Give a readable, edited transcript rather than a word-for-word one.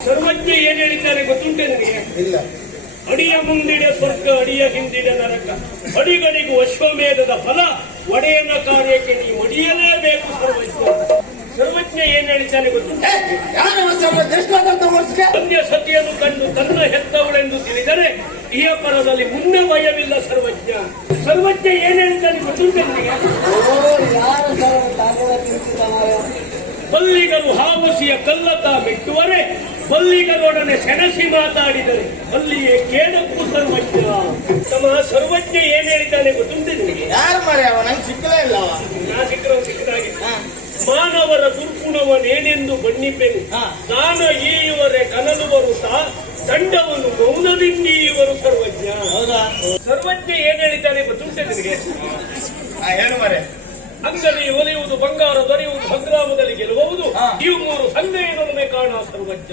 ಸರ್ವಜ್ಞ ಏನ್ ಹೇಳಿದ್ದಾರೆ ಗೊತ್ತುಂಟೆ ನಿನಗೆ? ಇಲ್ಲ. ಅಡಿಯ ಮುಂದಿಡೆ ಸ್ವರ್ಗ, ಅಡಿಯ ಹಿಂದಿಡೆ ನರಕ, ಅಡಿಗಡಿಗೂ ಅಶ್ವಮೇಧದ ಫಲ, ಒಡೆಯನ ಕಾರ್ಯಕ್ಕೆ ನೀವು ಒಡೆಯಲೇಬೇಕು. ಸರ್ವಜ್ಞ ಏನ್ ಹೇಳಿದ್ದಾನೆ ಗೊತ್ತುಂಟೆ? ಅನ್ಯ ಸತಿಯನ್ನು ಕಂಡು ತನ್ನ ಹೆತ್ತವಳೆಂದು ತಿಳಿದರೆ ಇಹ ಪರದಲ್ಲಿ ಮುನ್ನ ಭಯವಿಲ್ಲ. ಸರ್ವಜ್ಞ ಏನ್ ಹೇಳಿದ್ದಾನೆ ಗೊತ್ತುಂಟೆ ನಿನಗೆ? ಬಲ್ಲಿಗರು ಹಾವಸಿಯ ಕಲ್ಲತ ಮೆಟ್ಟುವರೆ, ಬಲ್ಲಿಗರೊಡನೆ ಸೆಣಸಿ ಮಾತಾಡಿದರೆ ಬಲ್ಲಿಯೇ ಕೇಳಕ್ಕೂ ಸರ್ವಜ್ಞ. ಸರ್ವಜ್ಞ ಏನ್ ಹೇಳಿದ್ದಾನೆ ಗೊತ್ತುಂಟೆ ನಿನಗೆ? ಯಾರು ಮರೆ ಅವ? ನಂಗೆ ಸಿಕ್ಕಲೇ ಇಲ್ಲ. ನಾ ಸಿಕ್ಕದಾಗಿ ಮಾನವರ ದುರ್ಗುಣವನೇನೆಂದು ಬಣ್ಣಿಪೆನು, ದಾನ ಈಯುವರೆ ಕನಲು ಬರುತ್ತಾ ದಂಡವನ್ನು ಮೌನದಿಂದೀಯುವರು ಸರ್ವಜ್ಞ. ಹೌದಾ? ಸರ್ವಜ್ಞ ಏನ್ ಹೇಳಿದ್ದಾನೆ ಗೊತ್ತುಂಟೆ ನಿನಗೆ? ಏನು ಮರೆ? ಅಂಗಡಿ ಒಲಿಯುವುದು, ಬಂಗಾರ ದೊರೆಯುವುದು, ಸಂಗ್ರಾಮದಲ್ಲಿ ಗೆಲ್ಲುವುದು, ಇವು ಮೂರು ಸಂದೇಹಗಳನ್ನೇ ಕಾಣ ಸರ್ವಜ್ಞ.